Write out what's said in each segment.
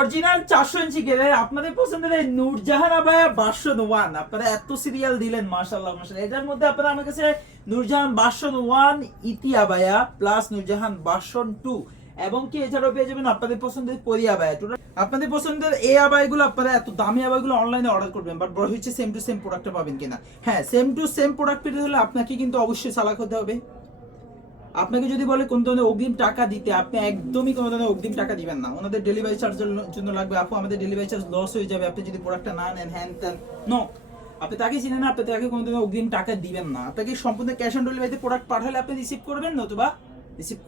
Original চারশো ইঞ্চি গেলে আপনাদের পছন্দের এই নূরজাহান আবায়া বাসন ওয়ান আপনারা এত সিরিয়াল দিলেন মাশাল্লাহ মাশাল্লাহ এটার মধ্যে আপনারা আমার কাছে নূরজাহান বাসন ওয়ান ইতি আবায়া প্লাস নূরজাহান বাসন টু এবং কি এছাড়াও পেয়ে যাবেন আপনাদের পছন্দের পরি আবায়া। আপনাদের পছন্দের এই আবাইগুলো আপনারা এত দামি আবাইগুলো অনলাইনে অর্ডার করবেন বাট বড় হচ্ছে সেম টু সেম প্রোডাক্টটা পাবেন কিনা? হ্যাঁ সেম টু সেম প্রোডাক্ট পেতে হলে আপনাকে কিন্তু অবশ্যই চালাক হতে হবে। আপনাকে যদি বলে কোন ধরনের অগ্রিম টাকা দিতে, আপনি একদমই কোনো ধরনের অগ্রিম টাকা দিবেন না। ওনাদের ডেলিভারি চার্জের জন্য লাগবে। আপু, আমাদের ডেলিভারি চার্জ লস হয়ে যাবে। আপনি যদি প্রোডাক্টটা না নেন হ্যান ত্যান নো আপনি তাকে চিনেন, আপনি তাকে কোনো ধরনের অগ্রিম টাকা দিবেন না। আপনাকে সম্পূর্ণ ক্যাশ অন ডেলিভারিতে প্রোডাক্ট পাঠালে আপনি রিসিভ করবেন, নতুবা রিসিভ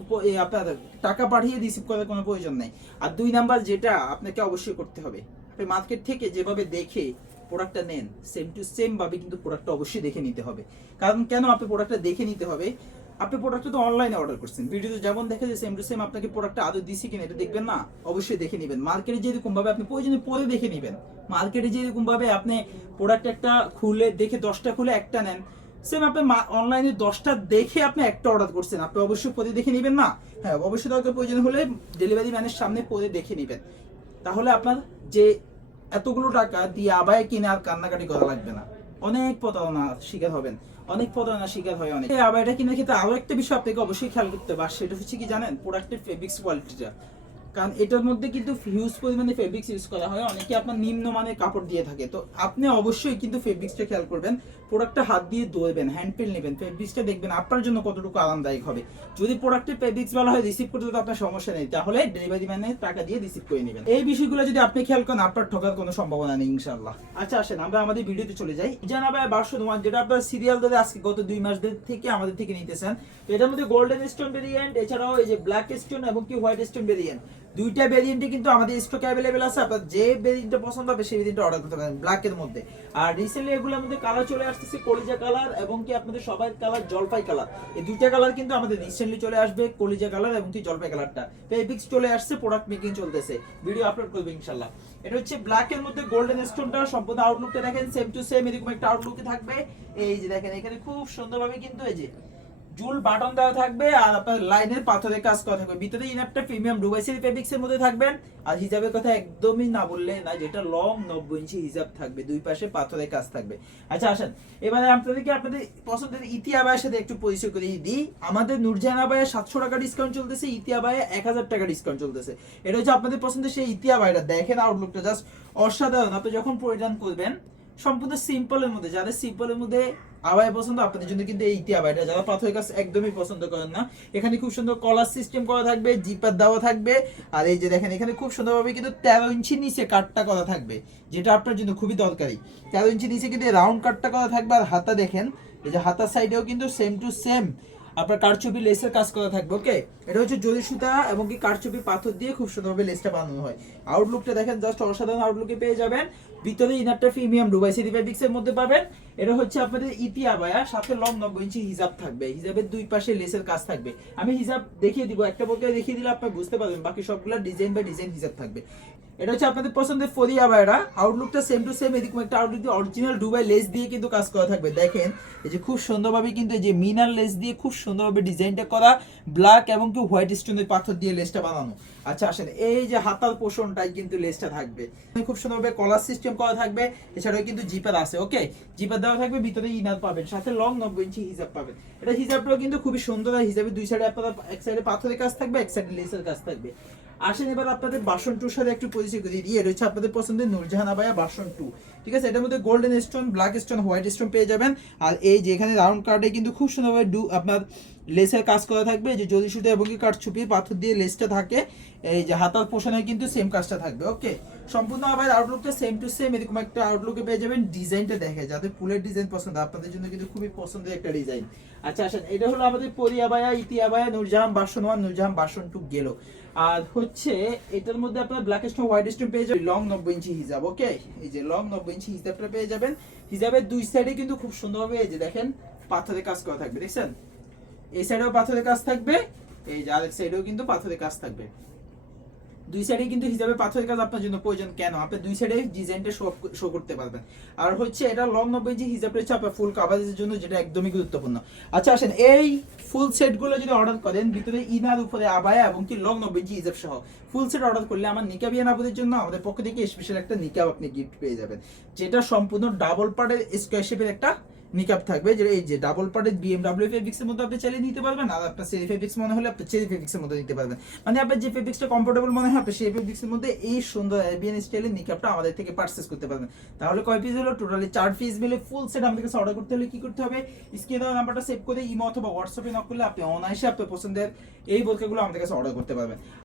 আপনার টাকা পাঠিয়ে রিসিভ করার কোনো প্রয়োজন নেই। আর দুই নাম্বার যেটা, আপনাকে অবশ্যই করতে হবে। আপনি মার্কেট থেকে যেভাবে দেখে প্রোডাক্টটা নেন সেম টু সেম ভাবে কিন্তু প্রোডাক্টটা অবশ্যই দেখে নিতে হবে। কারণ কেন আপনি প্রোডাক্টটা দেখে নিতে হবে? আপনি প্রোডাক্টটা তো অনলাইনে অর্ডার করছেন। ভিডিওতে যেমন দেখে যে সেম টু সেম আপনাকে প্রোডাক্টটা আদৌ দিছি কিনা এটা দেখবেন না? অবশ্যই দেখে নেবেন। মার্কেটে যেরকম ভাবে আপনি প্রয়োজনে পরে দেখে নেবেন। মার্কেটে যেরকম ভাবে আপনি প্রোডাক্ট একটা খুলে, দেখে দশটা খুলে, একটা নেন। সেম আপনি অনলাইনে দশটা দেখে আপনি একটা অর্ডার করছেন। আপনি অবশ্যই পরে দেখে নেবেন না? হ্যাঁ অবশ্যই দরকার প্রয়োজন হলে ডেলিভারি ম্যানের সামনে পরে দেখে নেবেন। তাহলে আপনার যে এতগুলো টাকা দিয়ে আবায় কিনে আর কান্নাকাটি করা লাগবে না। অনেক প্রতারণা শিকার হবেন। অনেক প্রতারণা শিকার হয় অনেক। আবার এটা কিনার ক্ষেত্রে আরও একটা বিষয় আপনাকে অবশ্যই খেয়াল করতে হবে সেটা হচ্ছে কি জানেন প্রোডাক্টের ফেব্রিক্স কোয়ালিটিটা কারণ এটার মধ্যে কিন্তু হিউজ পরিমাণে ফেব্রিক্স ইউজ করা হয়। অনেকে আপনার নিম্নমানের কাপড় দিয়ে থাকে। তো আপনি অবশ্যই কিন্তু ফেব্রিক্সটা খেয়াল করবেন। প্রোডাক্টটা হাত দিয়ে ধরবেন হ্যান্ড পেল নেবেন ফেব্রিক্সটা দেখবেন আপনার জন্য কতটুকু আরামদায়ক হবে। যদি প্রোডাক্টের ফেব্রিক্স ভালো হয় রিসিভ করতে তো আপনার সমস্যা নেই। তাহলে ডেলিভারি ম্যানের টাকা দিয়ে রিসিভ করে নেবেন। এই বিষয়গুলো যদি আপনি খেয়াল করেন, আপনার ঠকার কোনো সম্ভাবনা নেই ইনশাল্লাহ আচ্ছা আসেন, আমরা আমাদের ভিডিওতে চলে যাই। জানাবে বারশো তোমার যেটা আপনার সিরিয়াল ধরে আজকে গত দুই মাস থেকে আমাদের থেকে নিতেছেন। এটার মধ্যে গোল্ডেন স্টোন ভেরিয়েন্ট এছাড়াও এই যে ব্ল্যাক স্টোন এবং কি হোয়াইট স্টোন ভেরিয়েন্ট দুইটা ভেরিয়েন্টে কিন্তু আমাদের স্টক অ্যাভেলেবেল আছে, আপনার যে ভেরিয়েন্টটা পছন্দ হবে সেই ভেরিয়েন্টটা অর্ডার করতে পারেন ব্ল্যাক এর মধ্যে। আর রিসেন্টলি এগুলোর মধ্যে কালার চলে আসতেছে কলিজা কালার এবং কি আপনাদের সবাই কালার জলপাই কালার এই দুইটা কালার কিন্তু আমাদের রিসেন্টলি চলে আসবে কলিজা কালার এবং কি জলপাই কালারটা ফেব্রিক্স চলে আসছে প্রোডাক্ট মেকিং চলতেছে। ভিডিও আপলোড করবে ইনশাআল্লাহ। এটা হচ্ছে ব্ল্যাক এর মধ্যে গোল্ডেন স্টোনটা সম্পূর্ণ আউটলুকটা দেখেন সেম টু সেম এরকম একটা আউটলুকে থাকবে। এই যে দেখেন, এখানে খুব সুন্দরভাবে কিন্তু এই যে জুল বাটন দেওয়া থাকবে আর আপনার লাইনের পাথরের কাজ করা থাকবে। ভিতরে ইনারটা প্রিমিয়াম ডুবাইসের ফেব্রিক্স এর মধ্যে থাকবেন। আর হিজাবের কথা একদমই না বললে না, যেটা লং নব্বই ইঞ্চি হিজাব থাকবে, দুই পাশে পাথরের কাজ থাকবে। আচ্ছা আসেন। এবারে আপনাদেরকে আপনাদের পছন্দের ইতি আবায়ের সাথে একটু পরিচয় করে দিই। আমাদের নুরজাহান আবায়ে সাতশো টাকা ডিসকাউন্ট চলতেছে ইতি আবায়ে এক হাজার টাকা ডিসকাউন্ট চলতেছে। এটা হচ্ছে আপনাদের পছন্দের সেই ইতি আবায়টা দেখেন আউটলুকটা জাস্ট অসাধারণ। আপনি যখন পরিধান করবেন, সম্পূর্ণ সিম্পলের মধ্যে, যাদের সিম্পলের মধ্যে আবায় পছন্দ, আপনাদের জন্য কিন্তু এই ইতি আবাইটা যারা পাথরের কাজ একদমই পছন্দ করেন না, এখানে খুব সুন্দর কলার সিস্টেম করা থাকবে জিপার দেওয়া থাকবে, আর এই যে দেখেন, এখানে খুব সুন্দরভাবে কিন্তু তেরো ইঞ্চি নিচে কাটটা করা থাকবে, যেটা আপনার জন্য খুবই দরকারি। তেরো ইঞ্চি নিচে কিন্তু রাউন্ড কাটটা করা থাকবে, আর হাতা দেখেন, এই যে হাতার সাইডেও কিন্তু সেম টু সেম আপনার কারচুপি লেসের কাজ করা থাকবে ওকে এটা হচ্ছে জরি সুতা এবং কি কারচুপি পাথর দিয়ে খুব সুন্দরভাবে লেসটা বানানো হয়। আউটলুকটা দেখেন জাস্ট অসাধারণ আউটলুকে পেয়ে যাবেন। ভিতরে ইনারটা প্রিমিয়াম ডুবাই সিটি ফেব্রিক্সের মধ্যে পাবেন। এটা হচ্ছে আপনাদের ইতি আবায়া সাথে লং নব্বই ইঞ্চি হিজাব থাকবে। হিজাবের দুই পাশে লেসের কাজ থাকবে। আমি হিজাব দেখিয়ে দিব, একটা বলতে দেখিয়ে দিলে আপনি বুঝতে পারবেন, বাকি সবগুলো ডিজাইন বা ডিজাইন হিসাব থাকবে। এটা হচ্ছে আপনাদের পছন্দের ফরি আবায়রা আউটলুকটা সেম টু সেম এরকম একটা আউটলুক দিয়ে অরিজিনাল ডুবাই লেস দিয়ে কিন্তু কাজ করা থাকবে। দেখেন, এই যে খুব সুন্দরভাবে কিন্তু এই যে মিনার লেস দিয়ে খুব সুন্দরভাবে ডিজাইনটা করা ব্ল্যাক এবং কি হোয়াইট স্টোনের পাথর দিয়ে লেসটা বানানো। আচ্ছা আসেন, এই যে হাতার পোষণটাই কিন্তু লেসটা থাকবে। খুব সুন্দরভাবে কলার সিস্টেম করা থাকবে, এছাড়াও কিন্তু জিপার আছে ওকে জিপার দেওয়া থাকবে, ভিতরে ইনার পাবেন, সাথে লং নব্বই ইঞ্চি হিজাব পাবেন। এটা হিজাবটাও কিন্তু খুবই সুন্দর, আর হিসাবে দুই সাইডে আপনারা এক সাইডে পাথরের কাজ থাকবে, এক সাইডে লেসের কাজ থাকবে। আসেন, এবার আপনাদের বাসন টুর সাথে একটু পরিচয় করে এটা হচ্ছে আপনাদের পছন্দের নূরজাহান আবায়া বাসন টু। ঠিক আছে? এটার মধ্যে golden stone black stone white stone পেয়ে যাবেন। আর এই যে এখানে রাউন্ড কার্ডে কিন্তু খুব সুন্দরভাবে ডু আপনার লেসের কাজ করা থাকবে। যে জরি সুতো এবং কাঠ ছুপিয়ে পাথর দিয়ে লেসটা থাকে। এই যে হাতার পোষণে কিন্তু সেম কাজটা থাকবে। ওকে সম্পূর্ণ আবার আউটলুকটা সেম টু সেম এরকম একটা আউটলুকে পেয়ে যাবেন ডিজাইনটা দেখে। যাদের ফুলের ডিজাইন পছন্দ, আপনাদের জন্য কিন্তু খুবই পছন্দের একটা ডিজাইন আচ্ছা আসেন। এটা হলো আমাদের পরিয়াবায়া ইতিয়াবায়া নূরজাহান বাসন ওয়ান নূরজাহান বাসন টু গেল। আর হচ্ছে এটার মধ্যে আপনার ব্ল্যাক স্টোন হোয়াইট স্টোন পেয়ে যাবেন। লং নব্বই ইঞ্চি হিজাব ওকে এই যে লং নব্বই ইঞ্চি হিজাবটা পেয়ে যাবেন। হিজাবের দুই সাইডে কিন্তু খুব সুন্দরভাবে এই যে দেখেন, পাথরের কাজ করা থাকবে, দেখছেন? এই সাইডেও পাথরের কাজ থাকবে, এই যে আরেক সাইডেও কিন্তু পাথরের কাজ থাকবে। দুই সাইডে কিন্তু হিসাবে পাথরের কাজ আপনার জন্য প্রয়োজন। কেন? আপনি দুই সাইডে ডিজাইনটা শো শো করতে পারবেন। আর হচ্ছে এটা লং নব্বই যে হিসাব রয়েছে আপনার ফুল কাভারেজের জন্য যেটা একদমই গুরুত্বপূর্ণ। আচ্ছা আসেন, এই ফুল সেটগুলো যদি অর্ডার করেন, ভিতরে ইনার, উপরে আবায়া এবং কি লং নব্বই জি হিসাব সহ ফুল সেট অর্ডার করলে আমার নিকাবিয়ান আপনাদের জন্য আমাদের পক্ষ থেকে স্পেশাল একটা নিকাব আপনি গিফট পেয়ে যাবেন। যেটা সম্পূর্ণ ডাবল পার্টের স্কোয়ার শেপের একটা নিকাপ থাকবে যে এই যে ডাবল পার্টের বিএমডব্লিউ ফেব্রিক্সের মধ্যে আপনি চালিয়ে নিতে পারবেন, আর আপনার চেরি ফেব্রিক্স মনে হলে আপনি চেরি ফেব্রিক্সের মধ্যে নিতে পারবেন। মানে আপনার যে ফেব্রিক্সটা কমফোর্টেবল মনে হয়, আপনি সেই ফেব্রিক্সের মধ্যে এই সুন্দর এবিএন স্টাইলের নিকাপটা আমাদের থেকে পারচেস করতে পারবেন। তাহলে কয় পিস হলো? টোটালি চার পিস মিলে ফুল সেট আমাদের কাছে অর্ডার করতে হলে কি করতে হবে? স্ক্রিনে দেওয়া নাম্বারটা সেভ করে ইমো অথবা হোয়াটসঅ্যাপে নক করলে আপনি অনায়াসে আপনার পছন্দের এই বোরকাগুলো আমাদের কাছে অর্ডার করতে পারবেন।